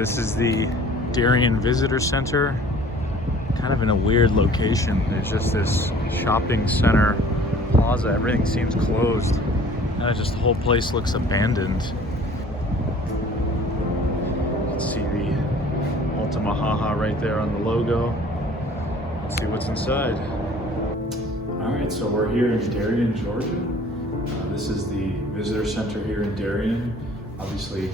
This is the Darien Visitor Center, kind of in a weird location. There's just this shopping center plaza. Everything seems closed. Just the whole place looks abandoned. You can see the Altamaha-ha right there on the logo. Let's see what's inside. All right, so we're here in Darien, Georgia. This is the visitor center here in Darien. Obviously,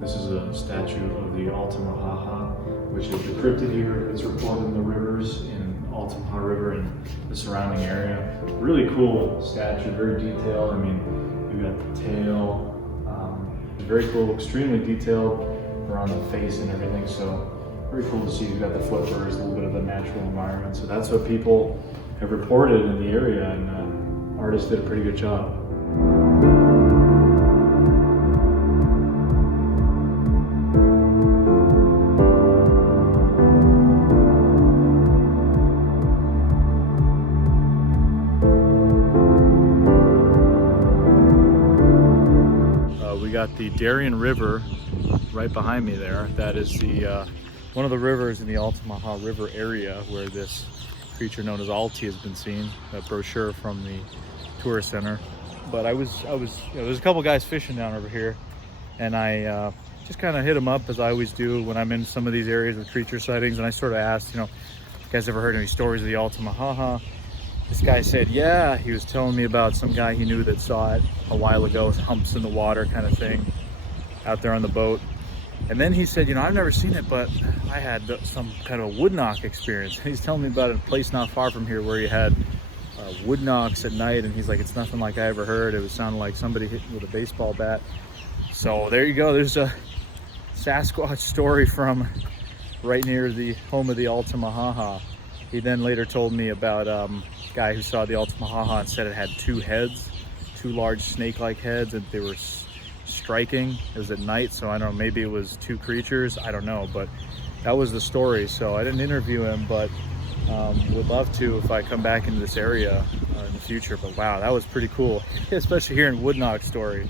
this is a statue of the Altamaha-ha, which is the cryptid here. It's reported in the rivers in Altamaha River and the surrounding area. Really cool statue, very detailed. I mean, you've got the tail. Very cool, extremely detailed around the face and everything. So very cool to see. You've got the flippers, a little bit of a natural environment. So that's what people have reported in the area, and artists did a pretty good job. We got the Darien River right behind me there. That is the one of the rivers in the Altamaha River area where this creature known as Altie has been seen. That brochure from the tourist center. But I was, there's a couple guys fishing down over here, and I just kind of hit them up as I always do when I'm in some of these areas with creature sightings. And I sort of asked, you guys ever heard any stories of the Altamaha-ha? This guy said, yeah, he was telling me about some guy he knew that saw it a while ago, humps in the water kind of thing, out there on the boat. And then he said, I've never seen it, but I had some kind of a wood knock experience. He's telling me about a place not far from here where he had wood knocks at night, and he's like, it's nothing like I ever heard. It was sounding like somebody hitting with a baseball bat. So there you go. There's a Sasquatch story from right near the home of the Altamaha-ha. He then later told me about a guy who saw the Altamaha-ha and said it had two heads, two large snake-like heads, and they were striking. It was at night, so I don't know, maybe it was two creatures, I don't know, but that was the story. So I didn't interview him, but would love to if I come back into this area in the future. But wow, that was pretty cool, especially hearing Woodknock's story.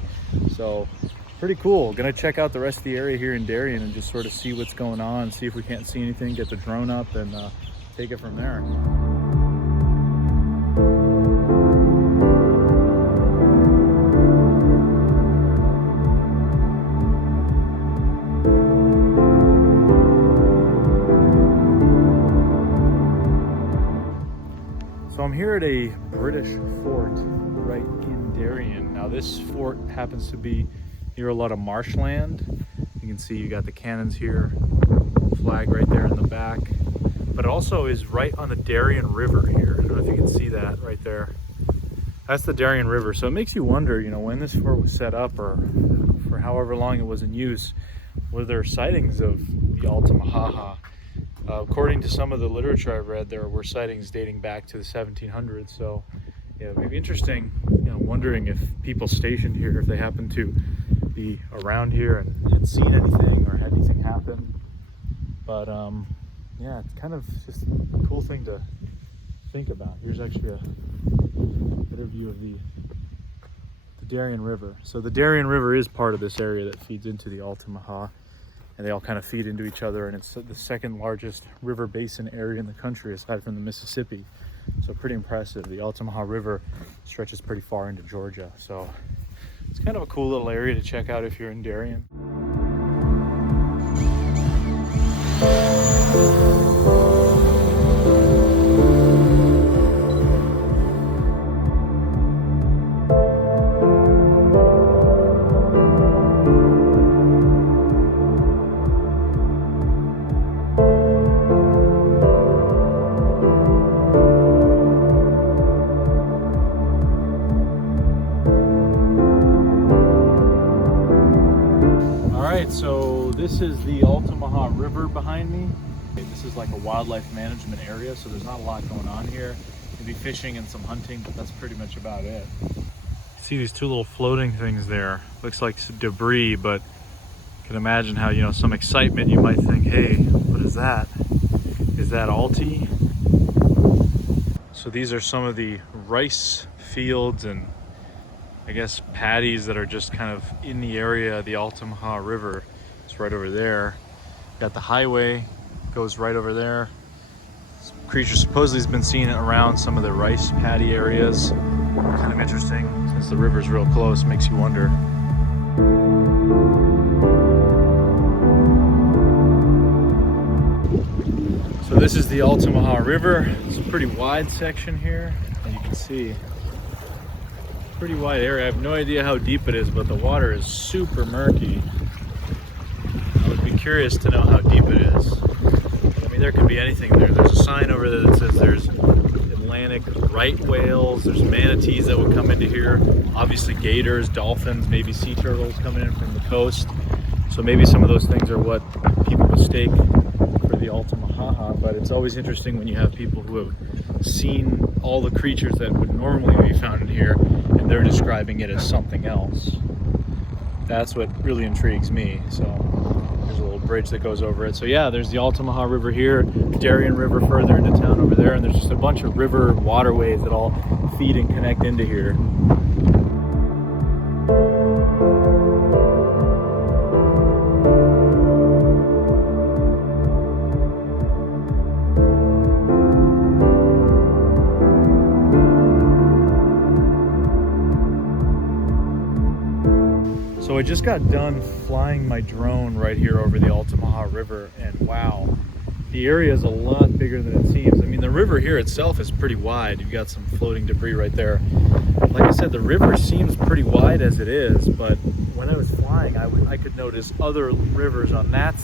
So pretty cool. Gonna check out the rest of the area here in Darien and just sort of see what's going on, see if we can't see anything, get the drone up, and take it from there. So I'm here at a British fort right in Darien. Now this fort happens to be near a lot of marshland. You can see you got the cannons here, flag right there in the back. But it also is right on the Darien River here. I don't know if you can see that right there. That's the Darien River. So it makes you wonder, when this fort was set up, or for however long it was in use, were there sightings of the Altamaha-ha? According to some of the literature I've read, there were sightings dating back to the 1700s. So yeah, it'd be interesting, wondering if people stationed here, if they happened to be around here and had seen anything or had anything happen. But yeah, it's kind of just a cool thing to think about. Here's actually a better view of the Darien River. So the Darien River is part of this area that feeds into the Altamaha, and they all kind of feed into each other, and it's the second largest river basin area in the country aside from the Mississippi. So pretty impressive. The Altamaha River stretches pretty far into Georgia. So it's kind of a cool little area to check out if you're in Darien. So this is the Altamaha River behind me. This is like a wildlife management area, so there's not a lot going on here. Maybe fishing and some hunting, but that's pretty much about it. See these two little floating things there. Looks like some debris, but you can imagine how, some excitement. You might think, hey, what is that? Is that Altie? So these are some of the rice fields and I guess paddies that are just kind of in the area of the Altamaha River. It's right over there. Got the highway, goes right over there. This creature supposedly has been seen around some of the rice paddy areas. Kind of interesting, since the river's real close, makes you wonder. So this is the Altamaha River. It's a pretty wide section here, and you can see pretty wide area. I have no idea how deep it is, but the water is super murky. I would be curious to know how deep it is. I mean, there could be anything there. There's a sign over there that says there's Atlantic right whales, there's manatees that would come into here, obviously gators, dolphins, maybe sea turtles coming in from the coast. So maybe some of those things are what people mistake for the Altamaha-ha, but it's always interesting when you have people who have seen all the creatures that would normally be found in here and they're describing it as something else. That's what really intrigues me. So there's a little bridge that goes over it. So yeah, there's the Altamaha River here, Darien River further into town over there, and there's just a bunch of river waterways that all feed and connect into here. So I just got done flying my drone right here over the Altamaha River, and wow, the area is a lot bigger than it seems. I mean, the river here itself is pretty wide. You've got some floating debris right there. Like I said, the river seems pretty wide as it is, but when I was flying, I could notice other rivers on that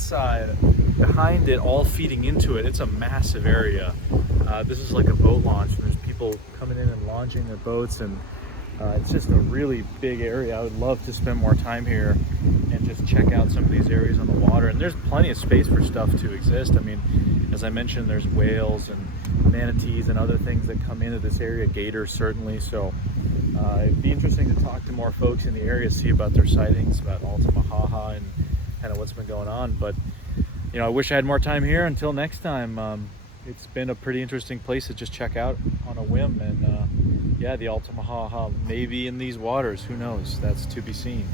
side, behind it, all feeding into it. It's a massive area. This is like a boat launch. There's people coming in and launching their boats, and it's just a really big area. I would love to spend more time here and just check out some of these areas on the water. And there's plenty of space for stuff to exist. I mean, as I mentioned, there's whales and manatees and other things that come into this area, gators certainly. So it'd be interesting to talk to more folks in the area, see about their sightings, about Altamaha-ha and kind of what's been going on. But, you know, I wish I had more time here. Until next time, it's been a pretty interesting place to just check out on a whim. And yeah, the Altamaha-ha may be in these waters. Who knows? That's to be seen.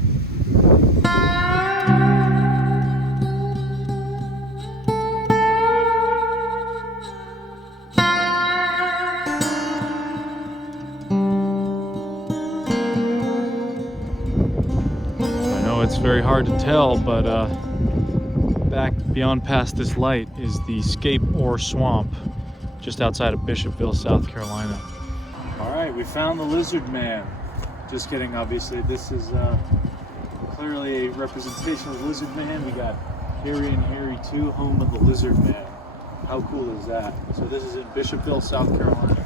I know it's very hard to tell, but back beyond past this light is the Scape Ore Swamp, just outside of Bishopville, South Carolina. All right, we found the lizard man. Just kidding, obviously. This is clearly a representation of the lizard man. We got Harry and Harry 2, home of the lizard man. How cool is that? So this is in Bishopville, South Carolina.